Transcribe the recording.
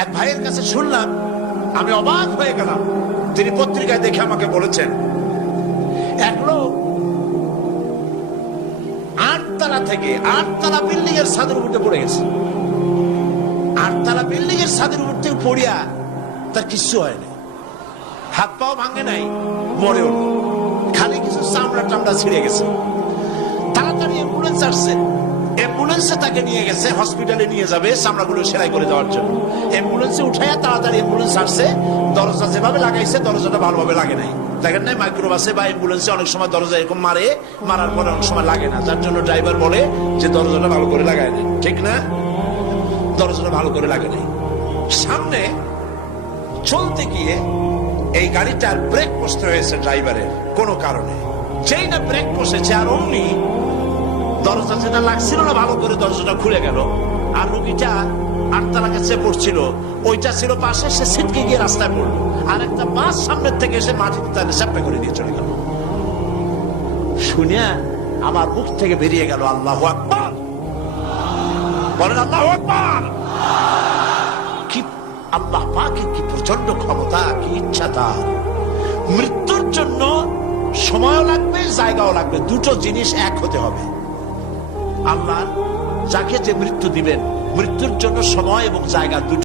এক ভাইয়ের কাছে শুনলাম, আমি অবাক হয়ে গেলাম। তিনি পত্রিকায় দেখে আমাকে বলেছেন, এক লোক 8 তলা থেকে 8 তলা বিল্ডিং এর ছাদের উপর পড়ে গেছে। 8 তলা বিল্ডিং এর ছাদের উপর থেকে পড়িয়া তার কিছু হয় না, হাত পাও ভাঙে নাই, মরেও না, খালি কিছু চামড়া টামড়া ছিঁড়ে গেছে। তাড়াতাড়ি অ্যাম্বুলেন্স আসছে, অ্যাম্বুলেন্সে তাকে নিয়ে গেছে, হসপিটালে নিয়ে যাবে চামড়াগুলো সেলাই করে দেওয়ার জন্য। অ্যাম্বুলেন্সে উঠাইয়া তাড়াতাড়ি অ্যাম্বুলেন্স আসছে। দরজা যেভাবে লাগাইছে দরজাটা ভালোভাবে লাগে নাই। দেখেন নাই মাইক্রোবাসে বা অ্যাম্বুলেন্সে অনেক সময় দরজা এরকম মারে, মারার পরে অনেক সময় লাগে না, যার জন্য ড্রাইভার বলে যে দরজাটা ভালো করে লাগায় নাই, ঠিক না? দরজাটা ভালো করে লাগে নাই। সামনে চলতে গিয়ে এই গাড়িটার ব্রেক বসতে হয়েছে ড্রাইভারের কোনো কারণে। যেই না ব্রেক বসেছে আর অমনি দরজা যেটা লাগছিল না ভালো করে দরজাটা খুলে গেল। আর রুগীটা 8 তলা কাছে পড়ছিল, ওইটা ছিল পাশে, সে ছিটকে গিয়ে রাস্তায় পড়লো। আর একটা বাস সামনের থেকে এসে মাটিতে তাকে চাপা করে দিয়ে চলে গেল। শুনিয়া আমার মুখ থেকে বেরিয়ে গেল আল্লাহু আকবার। বলেন আল্লাহু আকবার। কি আল্লাহ পাকের কি প্রচন্ড ক্ষমতা, কি ইচ্ছা তার। মৃত্যুর জন্য সময়ও লাগবে, জায়গাও লাগবে, দুটো জিনিস এক হতে হবে। আল্লাহ যাকে যে মৃত্যু দিবেন, মৃত্যুর জন্য সময় এবং জায়গা দুটো